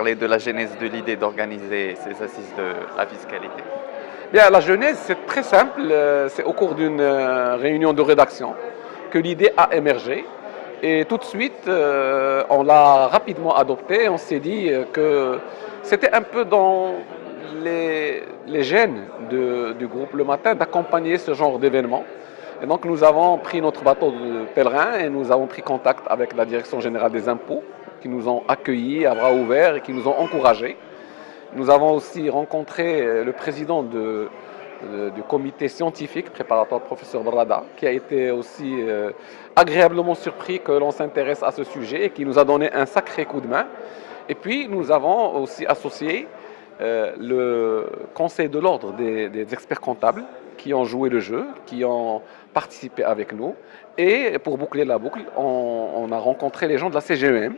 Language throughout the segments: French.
parler de la genèse de l'idée d'organiser ces assises de la fiscalité? Bien, la genèse, c'est très simple. C'est au cours d'une réunion de rédaction que l'idée a émergé. Et tout de suite, on l'a rapidement adoptée. On s'est dit que c'était un peu dans les gènes du groupe Le Matin d'accompagner ce genre d'événement. Et donc nous avons pris notre bateau de pèlerin et nous avons pris contact avec la Direction générale des impôts qui nous ont accueillis à bras ouverts et qui nous ont encouragés. Nous avons aussi rencontré le président du comité scientifique préparatoire, le professeur Brada, qui a été aussi agréablement surpris que l'on s'intéresse à ce sujet et qui nous a donné un sacré coup de main. Et puis nous avons aussi associé le conseil de l'ordre des experts comptables qui ont joué le jeu, qui ont participé avec nous. Et pour boucler la boucle, on a rencontré les gens de la CGEM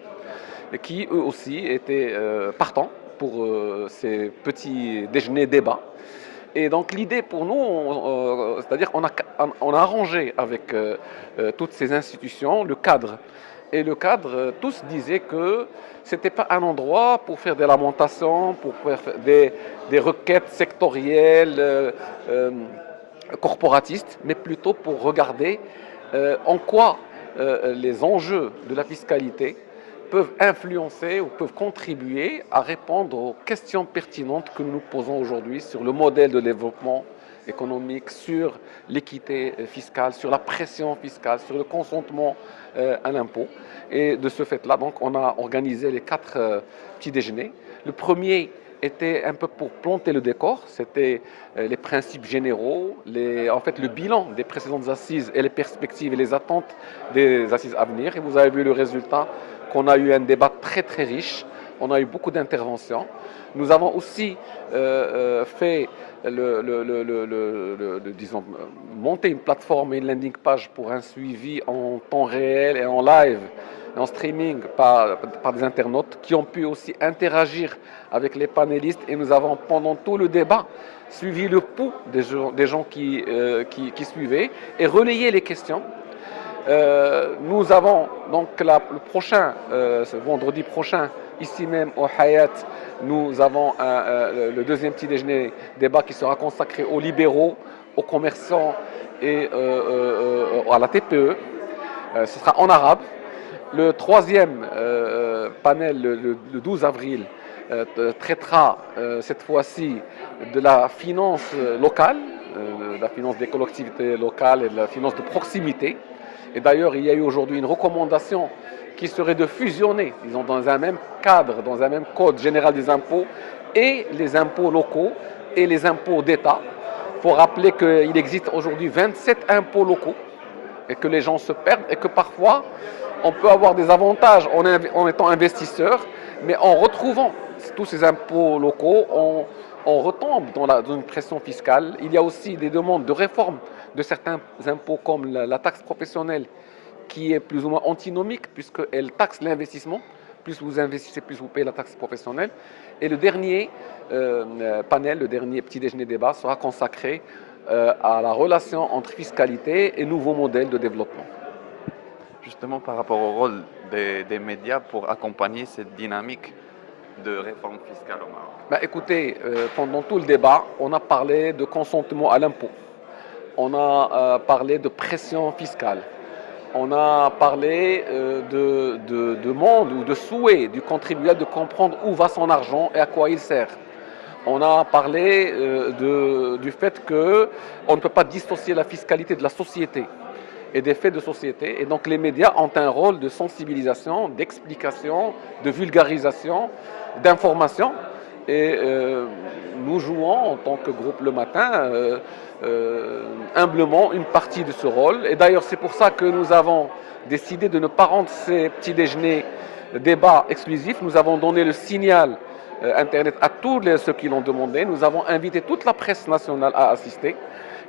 qui eux aussi étaient partants pour ces petits déjeuners débats. Et donc l'idée pour nous, c'est-à-dire on a arrangé avec toutes ces institutions le cadre. Et le cadre, tous disaient que ce n'était pas un endroit pour faire des lamentations, pour faire des requêtes sectorielles, corporatistes, mais plutôt pour regarder en quoi les enjeux de la fiscalité peuvent influencer ou peuvent contribuer à répondre aux questions pertinentes que nous nous posons aujourd'hui sur le modèle de développement économique, sur l'équité fiscale, sur la pression fiscale, sur le consentement à l'impôt. Et de ce fait-là, donc, on a organisé les 4 petits déjeuners. Le premier était un peu pour planter le décor, c'était les principes généraux, en fait le bilan des précédentes assises et les perspectives et les attentes des assises à venir. Et vous avez vu le résultat, qu'on a eu un débat très très riche, on a eu beaucoup d'interventions. Nous avons aussi fait disons, monter une plateforme et une landing page pour un suivi en temps réel et en live, en streaming par des internautes qui ont pu aussi interagir avec les panélistes. Et nous avons, pendant tout le débat, suivi le pouls des gens qui suivaient et relayé les questions. Nous avons donc le prochain, ce vendredi prochain, ici même au Hayat, nous avons le deuxième petit déjeuner débat qui sera consacré aux libéraux, aux commerçants et à la TPE. Ce sera en arabe. Le troisième panel, le 12 avril, traitera cette fois-ci de la finance locale, de la finance des collectivités locales et de la finance de proximité. Et d'ailleurs, il y a eu aujourd'hui une recommandation qui serait de fusionner, disons, dans un même cadre, dans un même code général des impôts, et les impôts locaux et les impôts d'État. Il faut rappeler qu'il existe aujourd'hui 27 impôts locaux et que les gens se perdent et que parfois, on peut avoir des avantages en étant investisseur, mais en retrouvant tous ces impôts locaux, on retombe dans une pression fiscale. Il y a aussi des demandes de réforme de certains impôts comme la taxe professionnelle qui est plus ou moins antinomique puisqu'elle taxe l'investissement. Plus vous investissez, plus vous payez la taxe professionnelle. Et le dernier panel, le dernier petit déjeuner débat sera consacré à la relation entre fiscalité et nouveaux modèles de développement. Justement par rapport au rôle des médias pour accompagner cette dynamique de réforme fiscale au Maroc. Écoutez, pendant tout le débat, on a parlé de consentement à l'impôt. On a parlé de pression fiscale. On a parlé de demande ou de souhait du contribuable de comprendre où va son argent et à quoi il sert. On a parlé du fait qu'on ne peut pas dissocier la fiscalité de la société et des faits de société. Et donc les médias ont un rôle de sensibilisation, d'explication, de vulgarisation, d'information. Et nous jouons en tant que groupe Le Matin humblement une partie de ce rôle. Et d'ailleurs c'est pour ça que nous avons décidé de ne pas rendre ces petits déjeuners débats exclusifs. Nous avons donné le signal Internet à tous ceux qui l'ont demandé. Nous avons invité toute la presse nationale à assister.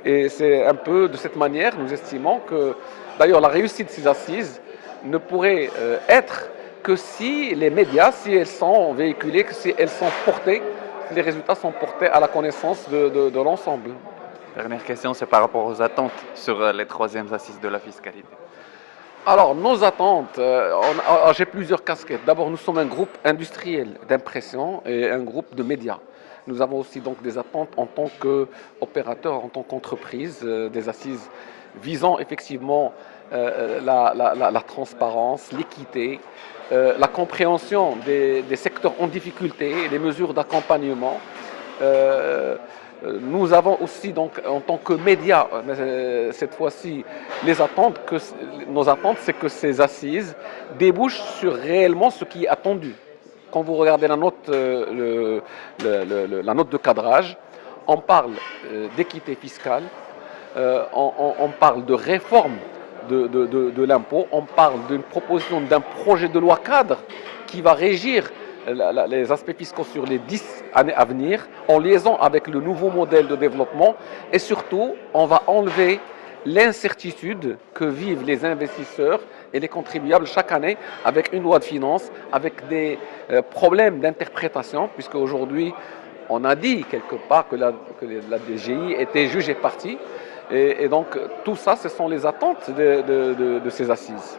Et c'est un peu de cette manière, nous estimons que, d'ailleurs, la réussite de ces assises ne pourrait être que si les médias, si elles sont véhiculées, que si elles sont portées, si les résultats sont portés à la connaissance de l'ensemble. Dernière question, c'est par rapport aux attentes sur les troisièmes assises de la fiscalité. Alors, nos attentes, j'ai plusieurs casquettes. D'abord, nous sommes un groupe industriel d'impression et un groupe de médias. Nous avons aussi donc des attentes en tant qu'opérateur, en tant qu'entreprise, des assises visant effectivement la transparence, l'équité, la compréhension des secteurs en difficulté, les mesures d'accompagnement. Euh, Nous avons aussi donc en tant que médias, cette fois-ci, nos attentes, c'est que ces assises débouchent sur réellement ce qui est attendu. Quand vous regardez la note, la note de cadrage, on parle d'équité fiscale, on parle de réforme de l'impôt, on parle d'une proposition d'un projet de loi cadre qui va régir les aspects fiscaux sur les 10 années à venir, en liaison avec le nouveau modèle de développement, et surtout, on va enlever l'incertitude que vivent les investisseurs et les contribuables chaque année avec une loi de finances, avec des problèmes d'interprétation, puisque aujourd'hui, on a dit quelque part que la DGI était jugée partie, et donc tout ça, ce sont les attentes de ces assises.